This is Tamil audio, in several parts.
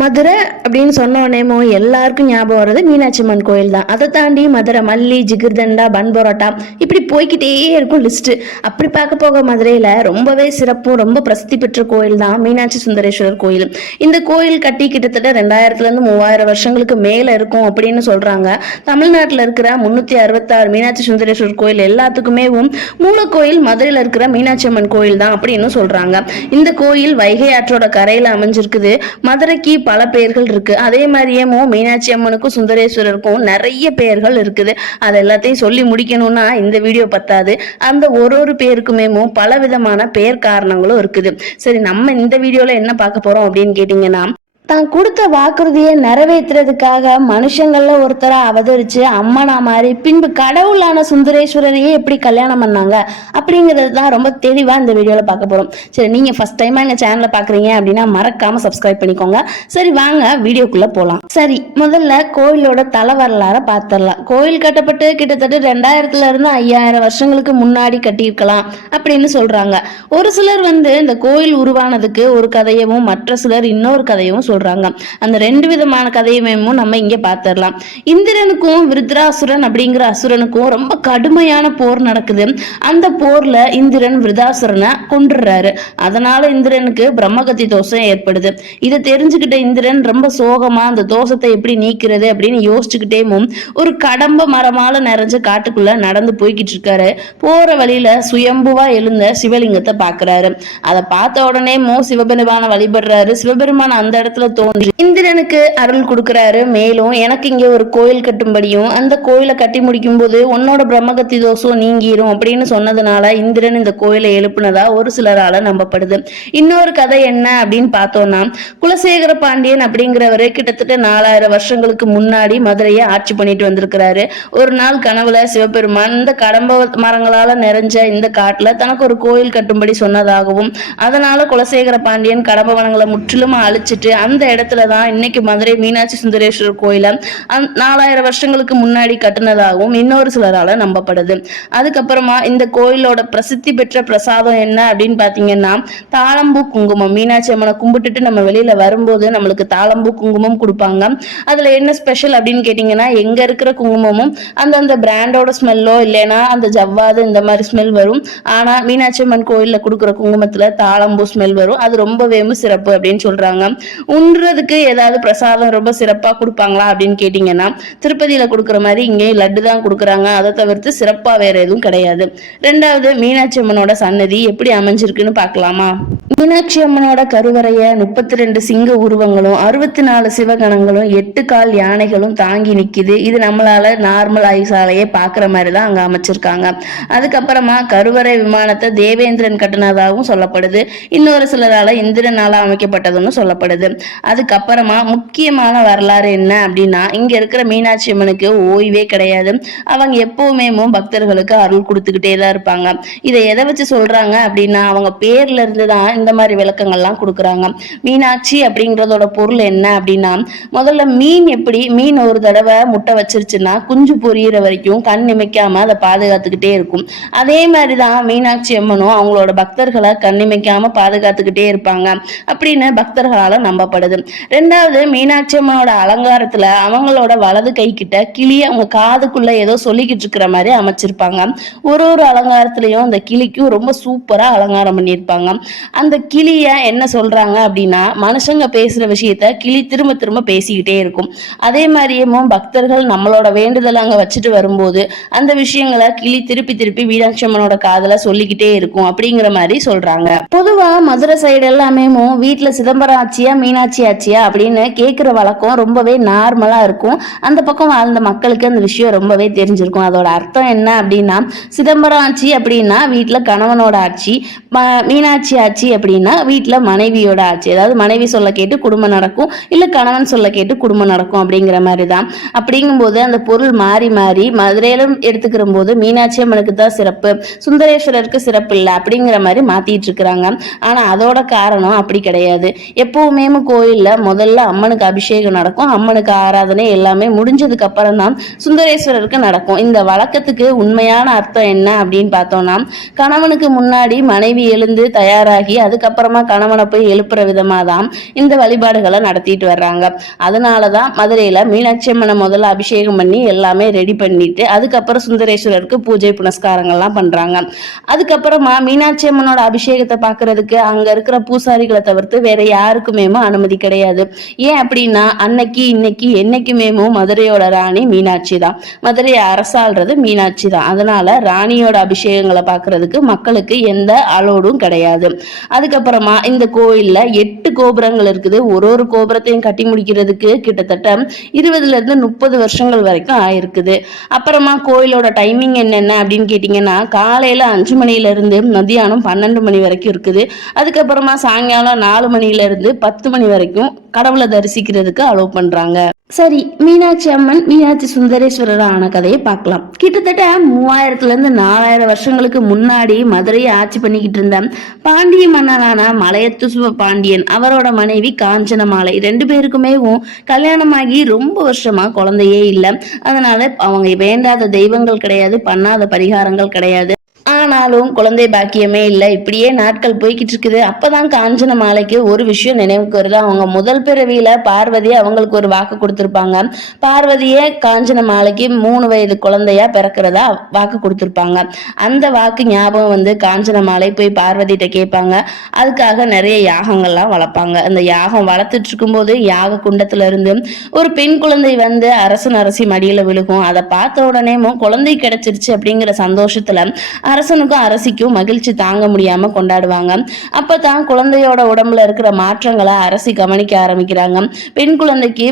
மதுரை அப்படின்னு சொன்ன உடனேமோ எல்லாருக்கும் ஞாபகம் வர்றது மீனாட்சி அம்மன் கோயில் தான். அதை தாண்டி மதுரை மல்லி ஜிகிர்தண்டா பன் பரோட்டா இப்படி போய்க்கிட்டே இருக்கும் லிஸ்ட்டு அப்படி பார்க்க போக மதுரையில் ரொம்பவே சிறப்பும் ரொம்ப பிரசித்தி பெற்ற கோயில் தான் மீனாட்சி சுந்தரேஸ்வரர் கோயில். இந்த கோயில் கட்டி கிட்டத்தட்ட ரெண்டாயிரத்துலேருந்து மூவாயிரம் வருஷங்களுக்கு மேலே இருக்கும் அப்படின்னு சொல்கிறாங்க தமிழ்நாட்டில் இருக்கிற முந்நூற்றி அறுபத்தாறு மீனாட்சி சுந்தரேஸ்வரர் கோயில் எல்லாத்துக்குமே மூலக்கோயில் மதுரையில் இருக்கிற மீனாட்சி அம்மன் கோயில் தான் அப்படின்னு சொல்கிறாங்க இந்த கோயில் வைகை ஆற்றோட கரையில் அமைஞ்சிருக்குது. மதுரைக்கு பல பெயர்கள் இருக்கு. அதே மாதிரியேமோ மீனாட்சி அம்மனுக்கும் சுந்தரேஸ்வரருக்கும் நிறைய பெயர்கள் இருக்குது. அது எல்லாத்தையும் சொல்லி முடிக்கணும்னா இந்த வீடியோ பத்தாது. அந்த ஒரு ஒரு பேருக்குமேமோ பல விதமான பெயர் காரணங்களும் இருக்குது. சரி நம்ம இந்த வீடியோல என்ன பார்க்க போறோம் அப்படின்னு கேட்டீங்கன்னா தான் கொடுத்த வாக்குறுதியை நிறைவேற்றுறதுக்காக மனுஷங்கள்ல ஒருத்தரா அவதரிச்சு அம்மனா மாறி பின்பு கடவுளான சுந்தரேஸ்வரரையே எப்படி கல்யாணம் பண்ணாங்க அப்படிங்கிறது தான் ரொம்ப தெளிவா இந்த வீடியோல பார்க்க போறோம். சரி நீங்க ஃபர்ஸ்ட் டைமா எங்க சேனலை பாக்குறீங்க அப்படின்னா மறக்காம சப்ஸ்கிரைப் பண்ணிக்கோங்க. சரி வாங்க வீடியோக்குள்ள போலாம். சரி முதல்ல கோயிலோட தலை வரலாற பார்த்துடலாம் கோயில் கட்டப்பட்டு கிட்டத்தட்ட ரெண்டாயிரத்துல இருந்து ஐயாயிரம் வருஷங்களுக்கு முன்னாடி கட்டியிருக்கலாம் அப்படின்னு சொல்றாங்க. ஒரு சிலர் வந்து இந்த கோயில் உருவானதுக்கு ஒரு கதையவும் மற்ற சிலர் இன்னொரு கதையவும் சொல்றாங்க. அந்த ரெண்டு விதமான கதையுமே நம்ம இங்க பார்த்துடலாம். இந்திரனுக்கும் விருத்ராசுரன் அப்படிங்கிற அசுரனுக்கும் ரொம்ப கடுமையான போர் நடக்குது. அந்த போர்ல இந்திரன் விருதாசுரனை கொண்டுடுறாரு அதனால இந்திரனுக்கு பிரம்மகத்தி தோஷம் ஏற்படுது. இதை தெரிஞ்சுக்கிட்ட இந்திரன் ரொம்ப சோகமா அந்த தோஷத்தை எப்படி நீக்கிறது அப்படின்னு யோசிச்சுக்கிட்டேமும் ஒரு கடம்ப மரமால நிறைஞ்ச காட்டுக்குள்ள நடந்து போய்கிட்டு இருக்காரு. போற வழியில சுயம்புவா எழுந்த சிவலிங்கத்தை பாக்குறாரு அதை பார்த்த உடனே மோ சிவபெருமான வழிபடுறாரு. சிவபெருமான் அந்த இடத்துல தோன்றி இந்திரனுக்கு அருள் கொடுக்கறாரு. மேலும் எனக்கு இங்க ஒரு கோயில் கட்டும்படியும் அந்த கோயிலை கட்டி முடிக்கும் போது உன்னோட பிரம்மகத்தி தோஷம் நீங்கிரும் அப்படின்னு சொன்னதுனால இந்திரன் இந்த கோயிலை எழுப்புனதா ஒரு சிலரால நம்பப்படுது. இன்னொரு கதை என்ன அப்படின்னு பார்த்தோம்னா குலசேகர பாண்டியன் அப்படிங்கிறவரு கிட்டத்தட்ட நாலாயிரம் வருஷங்களுக்கு முன்னாடி மதுரையை ஆட்சி பண்ணிட்டு வந்திருக்கிறாரு. ஒரு நாள் கனவுல சிவபெருமான் இந்த கடம்ப மரங்களால நிறைஞ்ச இந்த காட்டுல தனக்கு ஒரு கோயில் கட்டும்படி சொன்னதாகவும் அதனால குலசேகர பாண்டியன் கடம்ப வனங்களை முற்றிலும் அழிச்சிட்டு அந்த இடத்துல தான் இன்னைக்கு மதுரை மீனாட்சி சுந்தரேஸ்வரர் கோயிலை அந்- நாலாயிரம் வருஷங்களுக்கு முன்னாடி கட்டினதாகவும் இன்னொரு சிலரால நம்பப்படுது. அதுக்கப்புறமா இந்த கோயிலோட பிரசித்தி பெற்ற பிரசாதம் என்ன அப்படின்னு பாத்தீங்கன்னா தாளம்பூ குங்குமம். மீனாட்சி அம்மனை கும்பிட்டுட்டு நம்ம வெளியில வரும்போது நம்மளுக்கு தாளம்பூ குங்குமம் கொடுப்பாங்க. அதுல என்ன ஸ்பெஷல் அப்படின்னு கேட்டீங்கன்னா எங்க இருக்கிற குங்குமமும் அந்தந்த பிராண்டோட ஸ்மெல்லோ இல்லைன்னா அந்த ஜவ்வாது இந்த மாதிரி ஸ்மெல் வரும். ஆனா மீனாட்சி அம்மன் கோயில்ல கொடுக்குற குங்குமத்துல தாளம்பூ ஸ்மெல் வரும். அது ரொம்பவே சிறப்பு அப்படின்னு சொல்றாங்க. உண்றதுக்கு ஏதாவது பிரசாதம் ரொம்ப சிறப்பாக கொடுப்பாங்களா அப்படின்னு கேட்டீங்கன்னா திருப்பதியில் கொடுக்குற மாதிரி இங்கேயும் லட்டு தான் கொடுக்குறாங்க. அதை தவிர்த்து சிறப்பாக வேற எதுவும் கிடையாது. ரெண்டாவது மீனாட்சி அம்மனோட சன்னதி எப்படி அமைஞ்சிருக்குன்னு பார்க்கலாமா? மீனாட்சி அம்மனோட கருவறைய முப்பத்தி ரெண்டு சிங்க உருவங்களும் அறுபத்தி நாலு சிவகணங்களும் எட்டு கால் யானைகளும் தாங்கி நிற்கிது இது நம்மளால நார்மல் ஐசாலையே பார்க்குற மாதிரி தான் அங்கே அமைச்சிருக்காங்க. அதுக்கப்புறமா கருவறை விமானத்தை தேவேந்திரன் கட்டினதாகவும் சொல்லப்படுது. இன்னொரு சிலரால இந்திரனால அமைக்கப்பட்டதுன்னு சொல்லப்படுது. அதுக்கப்புறமா முக்கியமான வரலாறு என்ன அப்படின்னா இங்க இருக்கிற மீனாட்சி அம்மனுக்கு ஓய்வே கிடையாது. அவங்க எப்பவுமே பக்தர்களுக்கு அருள் கொடுத்துக்கிட்டே தான் இருப்பாங்க. இதை எதை வச்சு சொல்றாங்க அப்படின்னா அவங்க பேர்ல இருந்து தான் இந்த மாதிரி விளக்கங்கள்லாம் கொடுக்குறாங்க. மீனாட்சி அப்படிங்கிறதோட பொருள் என்ன அப்படின்னா முதல்ல மீன் எப்படி மீன் ஒரு தடவை முட்டை வச்சிருச்சுன்னா குஞ்சு பொரியிற வரைக்கும் கண் நிமைக்காம அதை பாதுகாத்துக்கிட்டே இருக்கும். அதே மாதிரி தான் மீனாட்சி அம்மனும் அவங்களோட பக்தர்களை கண் நிமைக்காம பாதுகாத்துக்கிட்டே இருப்பாங்க. அப்படின்னு பக்தர்களால நம்பப்படுது ரெண்டாவது மீனாட்சி அம்மனோட அலங்காரத்துல அவங்களோட வலது கை கிட்ட கிளி அவங்க காதுக்குள்ள ஏதோ சொல்லிக்கிட்டு இருக்கிற மாதிரி அமைச்சிருப்பாங்க. ஒரு ஒரு அலங்காரத்திலையும் அந்த கிளிக்கும் ரொம்ப சூப்பரா அலங்காரம் பண்ணியிருப்பாங்க. அந்த கிளிய என்ன சொல்றாங்க அப்படின்னா மனுஷங்க பேசுற விஷயத்த கிளி திரும்ப திரும்ப பேசிக்கிட்டே இருக்கும். அதே மாதிரியே பக்தர்கள் நம்மளோட வேண்டுதல் அங்க வச்சுட்டு வரும்போது அந்த விஷயங்களை கிளி திருப்பி திருப்பி மீனாட்சி அம்மனோட காதுல சொல்லிக்கிட்டே இருக்கும் அப்படிங்கிற மாதிரி சொல்றாங்க. பொதுவா மதுரை சைடு எல்லாமே வீட்டுல சிதம்பரம் ஆச்சியா மீனாட்சி ஆச்சியா அப்படின்னு கேட்குற வழக்கம் ரொம்பவே நார்மலா இருக்கும். அந்த பக்கம் வாழ்ந்த மக்களுக்கு அந்த விஷயம் ரொம்பவே தெரிஞ்சிருக்கும். அதோட அர்த்தம் என்ன அப்படின்னா சிதம்பரம் ஆட்சி அப்படின்னா வீட்டில் கணவனோட ஆட்சி ம- மீனாட்சி ஆட்சி அப்படின்னா வீட்டுல மனைவியோட ஆட்சி அதாவது மனைவி சொல்ல கேட்டு குடும்பம் நடக்கும் இல்ல கணவன் சொல்ல கேட்டு குடும்பம் நடக்கும் அப்படிங்கிற மாதிரி தான் அப்படிங்கும்போது அந்த பொருள் மாறி மாறி மதுரையிலும் எடுத்துக்கிற போது மீனாட்சி அம்மனுக்கு தான் சிறப்பு சுந்தரேஸ்வரருக்கு சிறப்பு இல்லை அப்படிங்கிற மாதிரி மாத்திட்டு இருக்கிறாங்க. ஆனா அதோட காரணம் அப்படி கிடையாது. எப்பவுமே கோயில்ல முதல்ல அம்மனுக்கு அபிஷேகம் நடக்கும். அம்மனுக்கு ஆராதனை எல்லாமே முடிஞ்சதுக்கு அப்புறம் தான் சுந்தரேஸ்வரருக்கு நடக்கும். இந்த வழக்கத்துக்கு உண்மையான அர்த்தம் என்ன அப்படின்னு பார்த்தோம்னா கணவனுக்கு முன்னாடி மனைவி எழுந்து தயாராகி அதுக்கப்புறமா கணவனை போய் எழுப்புற விதமாக தான் இந்த வழிபாடுகளை நடத்திட்டு வர்றாங்க. அதனால தான் மதுரையில் மீனாட்சி அம்மனை முதல்ல அபிஷேகம் பண்ணி எல்லாமே ரெடி பண்ணிட்டு அதுக்கப்புறம் சுந்தரேஸ்வரருக்கு பூஜை புனஸ்காரங்கள்லாம் பண்ணுறாங்க அதுக்கப்புறமா மீனாட்சி அம்மனோட அபிஷேகத்தை பார்க்கறதுக்கு அங்கே இருக்கிற பூசாரிகளை தவிர்த்து வேற யாருக்குமே அனுமதி கிடையாது. ஏன் அப்படின்னா அன்னைக்கு இன்னைக்கு என்னைக்குமேமோ மதுரையோட ராணி மீனாட்சி தான் மதுரையை அரசாள்றது மீனாட்சி தான் அதனால ராணியோட அபிஷேகங்களை பார்க்கறதுக்கு மக்களுக்கு எந்த அலோடும் கிடையாது. அதுக்கப்புறமா இந்த கோயில்ல எட்டு கோபுரங்கள் இருக்குது. ஒரு ஒரு கோபுரத்தையும் கட்டி முடிக்கிறதுக்கு கிட்டத்தட்ட இருபதுல இருந்து முப்பது வருஷங்கள் வரைக்கும் ஆயிருக்குது. அப்புறமா கோயிலோட டைமிங் என்னென்ன அப்படின்னு கேட்டீங்கன்னா காலையில அஞ்சு மணில இருந்து மதியானம் பன்னெண்டு மணி வரைக்கும் இருக்குது. அதுக்கப்புறமா சாயங்காலம் நாலு மணில இருந்து பத்து மணி வரைக்கும் கடவுளை தரிசிக்கிறதுக்கு அலோவ் பண்றாங்க. சரி மீனாட்சி அம்மன் மீனாட்சி சுந்தரேஸ்வரர் ஆன கதையை பார்க்கலாம். கிட்டத்தட்ட மூவாயிரத்துல இருந்து நாலாயிரம் வருஷங்களுக்கு முன்னாடி மதுரையை ஆட்சி பண்ணிக்கிட்டு இருந்த பாண்டிய மன்னரான மலையத்துசுவ பாண்டியன் அவரோட மனைவி காஞ்சனமாலை ரெண்டு பேருக்குமே கல்யாணமாகி ரொம்ப வருஷமா குழந்தையே இல்லை. அதனால அவங்க வேண்டாத தெய்வங்கள் கிடையாது பண்ணாத பரிகாரங்கள் கிடையாது. ஆனாலும் குழந்தை பாக்கியமே இல்லை. இப்படியே நாட்கள் போய்கிட்டு இருக்குது. அப்பதான் காஞ்சன மாலைக்கு ஒரு விஷயம் நினைவுக்கு வருது. அவங்க முதல் பிறவியில பார்வதி அவங்களுக்கு ஒரு வாக்கு கொடுத்திருப்பாங்க. பார்வதியே காஞ்சன மாலைக்கு மூணு வயது குழந்தையா பிறக்கிறதா வாக்கு கொடுத்திருப்பாங்க. அந்த வாக்கு ஞாபகம் வந்து காஞ்சன மாலை போய் பார்வதிட்ட கேட்பாங்க. அதுக்காக நிறைய யாகங்கள்லாம் வளர்ப்பாங்க. அந்த யாகம் வளர்த்துட்டு இருக்கும்போது யாக குண்டத்துல இருந்து ஒரு பெண் குழந்தை வந்து அரசன் அரசி மடியில விழுகும். அதை பார்த்த உடனேமும் குழந்தை கிடைச்சிருச்சு அப்படிங்கிற சந்தோஷத்துல அரச அரசனுக்கும் அரசிக்கும் மகிழ்ச்சி தாங்க முடியாம கொண்டாடுவாங்க. அப்பதான் குழந்தையோட உடம்புல இருக்கிற மாற்றங்களை அரசி கவனிக்க ஆரம்பிக்கிறாங்க. பெண் குழந்தைக்கு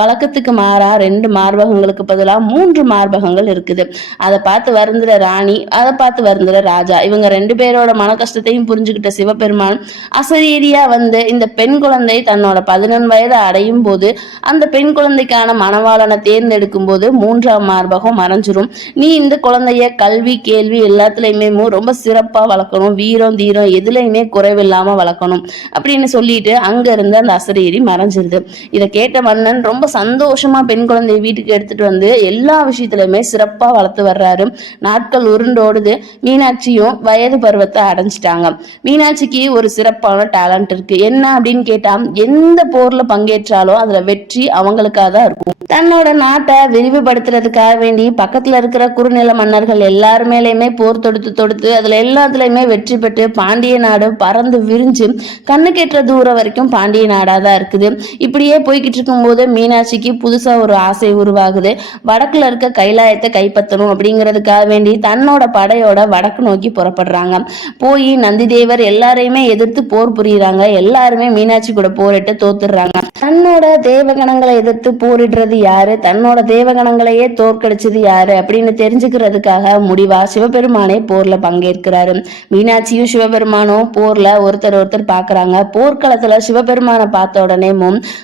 வழக்கத்துக்கு மாறா ரெண்டு மார்பகங்களுக்கு பதிலாக மூன்று மார்பகங்கள் இருக்குது. அதை பார்த்து வருந்துற ராணி அதை பார்த்து வருந்துற ராஜா. இவங்க ரெண்டு பேரோட மன கஷ்டத்தையும் புரிஞ்சுக்கிட்ட சிவபெருமான் அசரீரியா வந்து இந்த பெண் குழந்தை தன்னோட பதினொன்று வயது அடையும் போது அந்த பெண் குழந்தைக்கான மணவாளனை தேர்ந்தெடுக்கும் போது மூன்றாம் மார்பகம் மறைஞ்சிரும். நீ இந்த குழந்தைய கல்வி கேள்வி எல்லாத்துலயுமே ரொம்ப சிறப்பா வளர்க்கணும். வீரம் தீரம் எதுலையுமே குறைவில்லாம வளர்க்கணும். அப்படின்னு சொல்லிட்டு அங்க இருந்து அந்த அசரீரி மறைஞ்சிருது. இதை கேட்ட மன்னன் ரொம்ப சந்தோஷமா பெண் குழந்தையை வீட்டுக்கு எடுத்துட்டு வந்து எல்லா விஷயத்திலுமே சிறப்பா வளர்த்து வர்றாரு. நாட்கள் உருண்டோடுது. மீனாட்சியும் வயது பருவத்தை அடைஞ்சிட்டாங்க. மீனாட்சிக்கு ஒரு சிறப்பான டேலண்ட் இருக்கு. என்ன அப்படின்னு கேட்டா எந்த போர்ல பங்கேற்றாலும் அதுல வெற்றி அவங்களுக்காக தான் இருக்கும். தன்னோட நாட்டை விரிவுபடுத்துறதுக்காக வேண்டி பக்கத்துல இருக்கிற குறுநில மன்னர்கள் எல்லாரு மேலேயுமே போர் தொடுத்து தொடுத்து அதுல எல்லாத்துலயுமே வெற்றி பெற்று பாண்டிய நாடு பறந்து விரிஞ்சு கண்ணுக்கேற்ற தூரம் வரைக்கும் பாண்டிய நாடா தான் இருக்குது. இப்படியே போய்கிட்டு இருக்கும்போது மீனாட்சிக்கு புதுசா ஒரு ஆசை உருவாகுது. வடக்குல இருக்க கைலாயத்தை கைப்பற்றணும் அப்படிங்கிறதுக்காக வேண்டி தன்னோட படையோட வடக்கு நோக்கி புறப்படுறாங்க. போய் நந்திதேவர் எல்லாரையுமே எதிர்த்து போர் புரியுறாங்க. எல்லாருமே மீனாட்சி கூட போரிட்டு தோத்துடுறாங்க. தன்னோட தேவகணங்களை எதிர்த்து போரிடுறது யாரு? தன்னோட தேவகணங்களையே தோற்கடிச்சது யாரு? அப்படின்னு தெரிஞ்சுக்கிறதுக்காக முடிவா சிவபெருமானே போர்ல பங்கேற்கிறாரு. மீனாட்சியும் சிவபெருமானும் போர்ல ஒருத்தர் ஒருத்தர் பாக்குறாங்க. போர்க்களத்துல சிவபெருமானை பார்த்த உடனே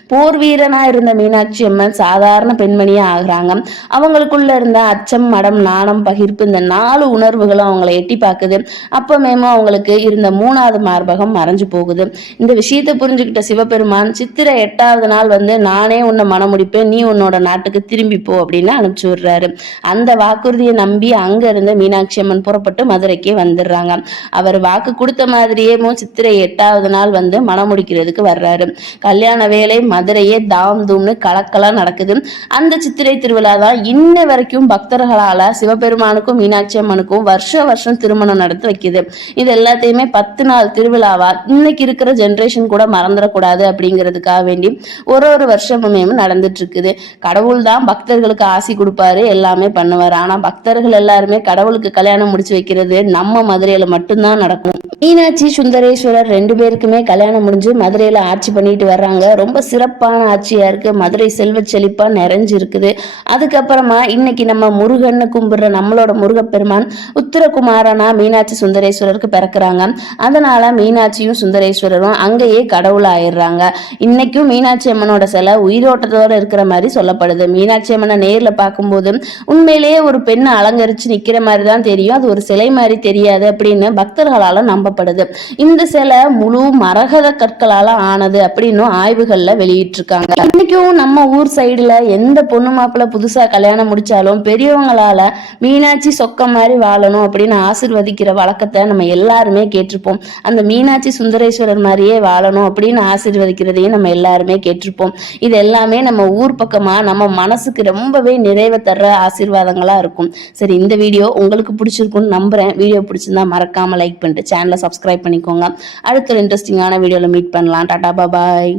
போர் வீரனா இருந்த மீனாட்சி அம்மன் சாதாரண பெண்மணியாக ஆகுறாங்க. அவங்களுக்குள்ள இருந்த அச்சம் மடம் நாணம் பகிர்ப்பு இந்த நாலு உணர்வுகளும் அவங்கள எட்டி பார்க்குது. அப்பமேமோ அவங்களுக்கு இருந்த மூணாவது மார்பகம் மறைஞ்சு போகுது. இந்த விஷயத்தை புரிஞ்சுக்கிட்ட சிவபெருமான் சித்திரை எட்டாவது நாள் வந்து நானே உன்னை மனமுடிப்பேன் நீ உன்னோட நாட்டுக்கு திரும்பி போ அப்படின்னு அனுப்பிச்சு விடுறாரு. அந்த வாக்குறுதியை நம்பி அங்க இருந்த மீனாட்சி அம்மன் புறப்பட்டு மதுரைக்கு வந்துடுறாங்க. அவர் வாக்கு கொடுத்த மாதிரியே சித்திரை எட்டாவது நாள் வந்து மனமுடிக்கிறதுக்கு வர்றாரு. கல்யாண வேலை மதுரையே தாம் தூம்னு கலக்கலாம் நடக்குது அந்த சித்திரை திருவிழா தான் இன்ன வரைக்கும் பக்தர்களால சிவபெருமானுக்கும் மீனாட்சி அம்மனுக்கும் வருஷ வருஷம் திருமணம் நடத்தி வைக்குது. இது எல்லாத்தையுமே பத்து நாள் திருவிழாவா? இன்னைக்கு இருக்கிற ஜென்ரேஷன் கூட மறந்துடக்கூடாது அப்படிங்கிறதுக்காக வேண்டி ஒரு ஒரு வருஷமுமே நடந்துட்டு இருக்குது கடவுள் தான் பக்தர்களுக்கு ஆசி கொடுப்பாரு எல்லாமே பண்ணுவார். ஆனா பக்தர்கள் எல்லாருமே கடவுளுக்கு கல்யாணம் முடிச்சு வைக்கிறது நம்ம மதுரையில மட்டும்தான் நடக்கும். மீனாட்சி சுந்தரேஸ்வரர் ரெண்டு பேருக்குமே கல்யாணம் முடிஞ்சு மதுரையில ஆட்சி பண்ணிட்டு வர்றாங்க. ரொம்ப சிறப்பான ஆட்சியா இருக்கு. மதுரை செல்வ செழிப்பா நிறைஞ்சிருக்குது. அதுக்கப்புறமா இன்னைக்கு நம்ம முருகன்னு கும்பிடுற நம்மளோட முருகப்பெருமான் உத்தரகுமாரனா மீனாட்சி சுந்தரேஸ்வரருக்கு பிறக்கிறாங்க. அதனால மீனாட்சியும் சுந்தரேஸ்வரரும் அங்கேயே கடவுள் ஆயிடுறாங்க இன்னைக்கும் மீனாட்சி அம்மனோட சிலை உயிரோட்டத்தோட இருக்கிற மாதிரி சொல்லப்படுது. மீனாட்சி அம்மனை நேரில் பார்க்கும்போது உண்மையிலேயே ஒரு பெண்ணை அலங்கரிச்சு நிக்கிற மாதிரி தான் தெரியும். அது ஒரு சிலை மாதிரி தெரியாது அப்படின்னு பக்தர்களால நம்பப்படுது. இந்த சிலை முழு மரகத கற்களால ஆனது அப்படின்னு ஆய்வுகள்ல வெளியிட்டிருக்காங்க. இன்னைக்கும் நம்ம ஊர் சைடுல எந்த பொண்ணு மாப்பிள்ளை புதுசா கல்யாணம் முடிச்சாலும் பெரியவங்களால மீனாட்சி சொக்க மாதிரி வாழணும் அப்படின்னு ஆசிர்வதிக்கிற வழக்கத்தை நம்ம எல்லாருமே கேட்டிருப்போம். அந்த மீனாட்சி சுந்தரேஸ்வரர் மாதிரியே வாழணும் அப்படின்னு ஆசிர்வதிக்கிறதையும் நம்ம எல்லாருமே கேட்டிருப்போம். இது எல்லாமே நம்ம ஊர் பக்கமா நம்ம மனசுக்கு ரொம்பவே நிறைவை தர்ற ஆசீர்வாதங்களா இருக்கும். சரி இந்த வீடியோ உங்களுக்கு பிடிச்சிருக்கும்னு நம்புறேன். வீடியோ பிடிச்சிருந்தா மறக்காம லைக் பண்ணிட்டு சேனலை சப்ஸ்கிரைப் பண்ணிக்கோங்க. அடுத்த இன்ட்ரெஸ்டிங்கான வீடியோல மீட் பண்ணலாம். டாடா பாய்